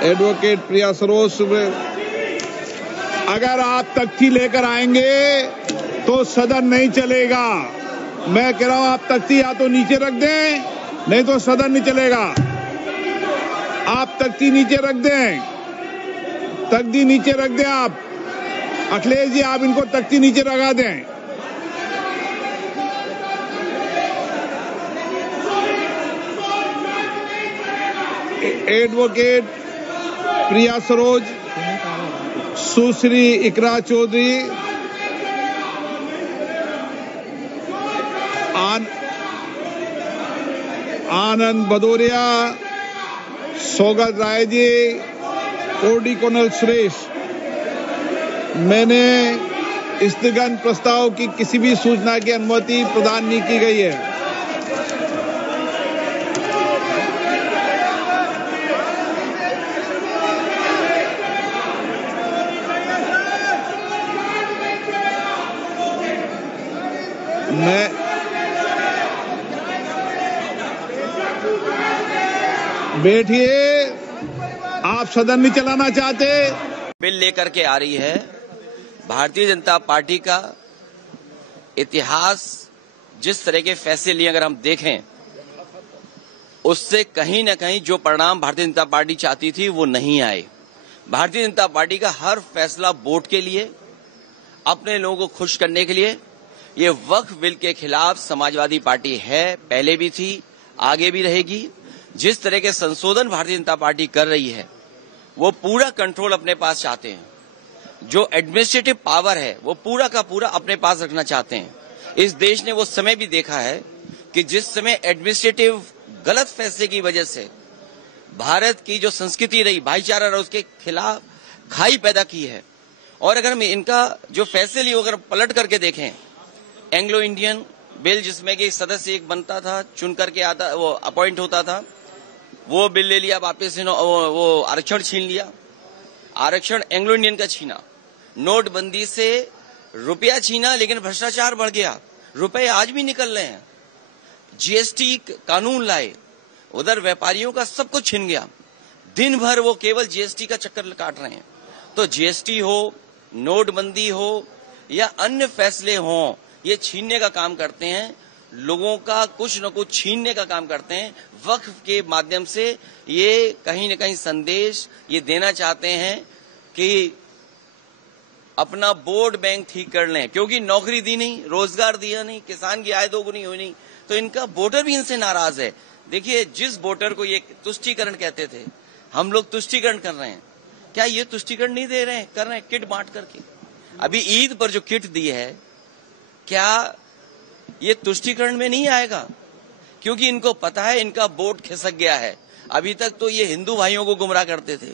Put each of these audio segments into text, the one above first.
Advocate प्रिया सरोज, अगर आप तख्ती लेकर आएंगे तो सदन नहीं चलेगा। मैं कह रहा हूं आप तख्ती या तो नीचे रख दें, नहीं तो सदन नहीं चलेगा। आप तख्ती नीचे रख दें, तख्ती नीचे रख दें। आप अखिलेश जी, आप इनको तख्ती नीचे लगा दें। एडवोकेट प्रिया सरोज, सुश्री इकरा चौधरी, आनंद भदौरिया, सौगत राय जी, ओडी कोनल सुरेश। मैंने स्थगन प्रस्ताव की किसी भी सूचना की अनुमति प्रदान नहीं की गई है। बैठिए, आप सदन नहीं चलाना चाहते। बिल लेकर के आ रही है। भारतीय जनता पार्टी का इतिहास जिस तरह के फैसले लिए अगर हम देखें, उससे कहीं न कहीं जो परिणाम भारतीय जनता पार्टी चाहती थी वो नहीं आए। भारतीय जनता पार्टी का हर फैसला वोट के लिए, अपने लोगों को खुश करने के लिए। ये वक्फ बिल के खिलाफ समाजवादी पार्टी है, पहले भी थी, आगे भी रहेगी। जिस तरह के संशोधन भारतीय जनता पार्टी कर रही है, वो पूरा कंट्रोल अपने पास चाहते हैं। जो एडमिनिस्ट्रेटिव पावर है वो पूरा का पूरा अपने पास रखना चाहते हैं। इस देश ने वो समय भी देखा है कि जिस समय एडमिनिस्ट्रेटिव गलत फैसले की वजह से भारत की जो संस्कृति रही, भाईचारा रहा, उसके खिलाफ खाई पैदा की है। और अगर हम इनका जो फैसले लिए अगर पलट करके देखें, एंग्लो इंडियन बिल जिसमें कि सदस्य एक बनता था, चुन करके आता, वो अपॉइंट होता था, वो बिल ले लिया वापस। वो आरक्षण छीन लिया, आरक्षण एंग्लो इंडियन का छीना। नोटबंदी से रुपया छीना, लेकिन भ्रष्टाचार बढ़ गया, रुपए आज भी निकल रहे हैं। जीएसटी कानून लाए, उधर व्यापारियों का सब कुछ छिन गया। दिन भर वो केवल जीएसटी का चक्कर काट रहे हैं। तो जीएसटी हो, नोटबंदी हो या अन्य फैसले हों, ये छीनने का काम करते हैं, लोगों का कुछ न कुछ छीनने का काम करते हैं। वक्फ के माध्यम से ये कहीं न कहीं संदेश ये देना चाहते हैं कि अपना वोट बैंक ठीक कर लें, क्योंकि नौकरी दी नहीं, रोजगार दिया नहीं, किसान की आय दोगुनी हुई नहीं, तो इनका वोटर भी इनसे नाराज है। देखिए, जिस वोटर को ये तुष्टीकरण कहते थे, हम लोग तुष्टीकरण कर रहे हैं, क्या ये तुष्टीकरण नहीं दे रहे हैं? कर रहे हैं किट बांट करके। अभी ईद पर जो किट दी है, क्या ये तुष्टीकरण में नहीं आएगा? क्योंकि इनको पता है इनका वोट खिसक गया है। अभी तक तो ये हिंदू भाइयों को गुमराह करते थे,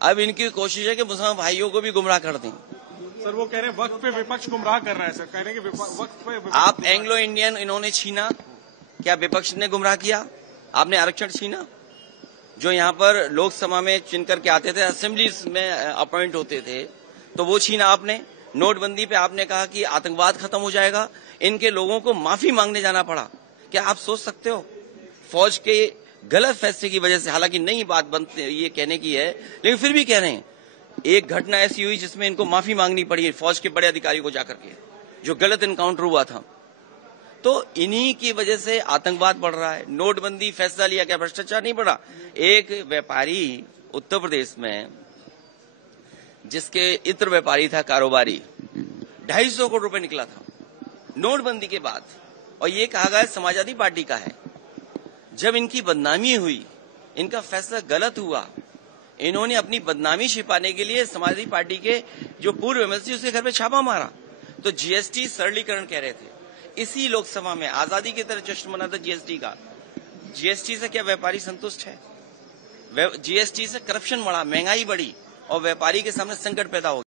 अब इनकी कोशिश है कि मुसलमान भाइयों को भी गुमराह कर दें। सर, वो कह रहे हैं वक्फ पे विपक्ष गुमराह कर रहा है। सर कह रहे हैं कि वक्फ पे आप एंग्लो इंडियन इन्होंने छीना, क्या विपक्ष ने गुमराह किया? आपने आरक्षण छीना, जो यहाँ पर लोकसभा में चुन करके आते थे, असेंबली में अपॉइंट होते थे, तो वो छीना आपने। नोटबंदी पे आपने कहा कि आतंकवाद खत्म हो जाएगा, इनके लोगों को माफी मांगने जाना पड़ा। क्या आप सोच सकते हो? फौज के गलत फैसले की वजह से, हालांकि नई बात बनती ये कहने की है, लेकिन फिर भी कह रहे हैं, एक घटना ऐसी हुई जिसमें इनको माफी मांगनी पड़ी फौज के बड़े अधिकारी को जाकर के, जो गलत एनकाउंटर हुआ था। तो इन्हीं की वजह से आतंकवाद बढ़ रहा है। नोटबंदी फैसला लिया, क्या भ्रष्टाचार नहीं बढ़ा? एक व्यापारी उत्तर प्रदेश में, जिसके इत्र व्यापारी था, कारोबारी, 250 करोड़ रुपए निकला था नोटबंदी के बाद, और ये कहा गया समाजवादी पार्टी का है। जब इनकी बदनामी हुई, इनका फैसला गलत हुआ, इन्होंने अपनी बदनामी छिपाने के लिए समाजवादी पार्टी के जो पूर्व एमएलसी उसके घर पे छापा मारा। तो जीएसटी सरलीकरण कह रहे थे, इसी लोकसभा में आजादी की तरह जश्न मना था जीएसटी का। जीएसटी से क्या व्यापारी संतुष्ट है? जीएसटी से करप्शन बढ़ा, महंगाई बढ़ी और व्यापारी के सामने संकट पैदा हो गया।